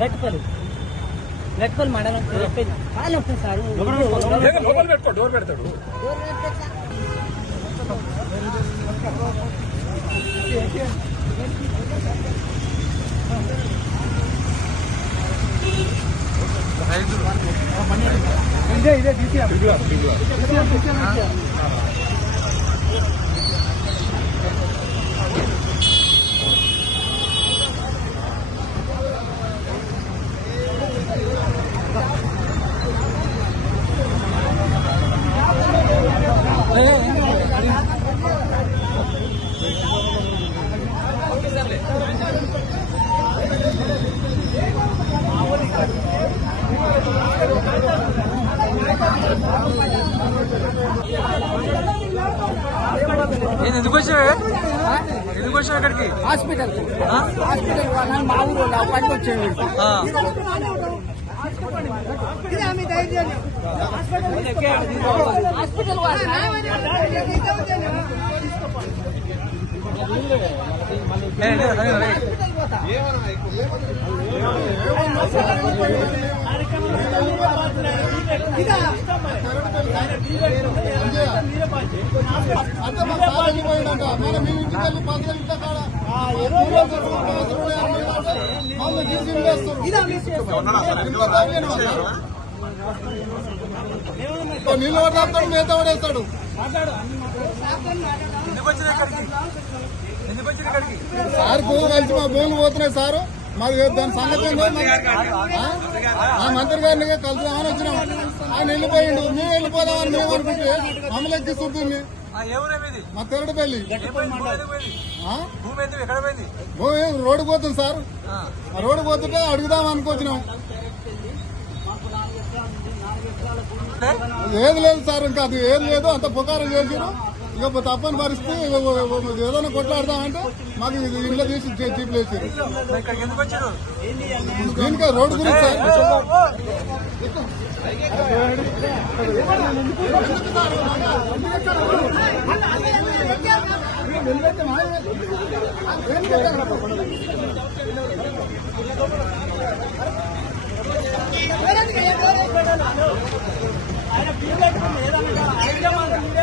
గట్టిపల్లి గట్టిపల్లి మండలం కాలు వస్తుంది సార్ లోపల పెట్టుకో డోర్ పెడతాడు ఇదే ఇదే తీసి నేను ఎందుకు వచ్చావే? ఎందుకు వచ్చావు ఇక్కడికి? హాస్పిటల్? హాస్పిటల్ మా ఊరు పనికి వచ్చేది ఆ. హాస్పిటల్ ఏ, లే, కాడ నీళ్ళు పడతాడు మేత పడేస్తాడు ఎందుకు వచ్చిన సార్ భూమి కలిసి మా భూములు పోతున్నాయి సారు. మాకు దాని సంగతి ఆ? మంత్రి గారిని కలుద్దామని వచ్చినాం. ఆయన వెళ్ళిపోయిండు. మేము వెళ్ళిపోదామని మేము అనుకుంటే మమ్మల్ని ఎక్కిస్తుంటుంది మా తెరడుపల్లి? భూమి రోడ్డు పోతుంది సార్. ఆ. రోడ్డు పోతుంటే అడుగుదాం అనుకొచ్చినాం? ఏది లేదు సార్ ఇంకా అది ఏది లేదు. అంత పుకారం చేసిరు ఇక తప్పని పరిస్థితి ఏదైనా కొట్లాడదామంటే మాకు ఇంట్లో తీసి చీపులు వేసారు మరి ఇక్కడికి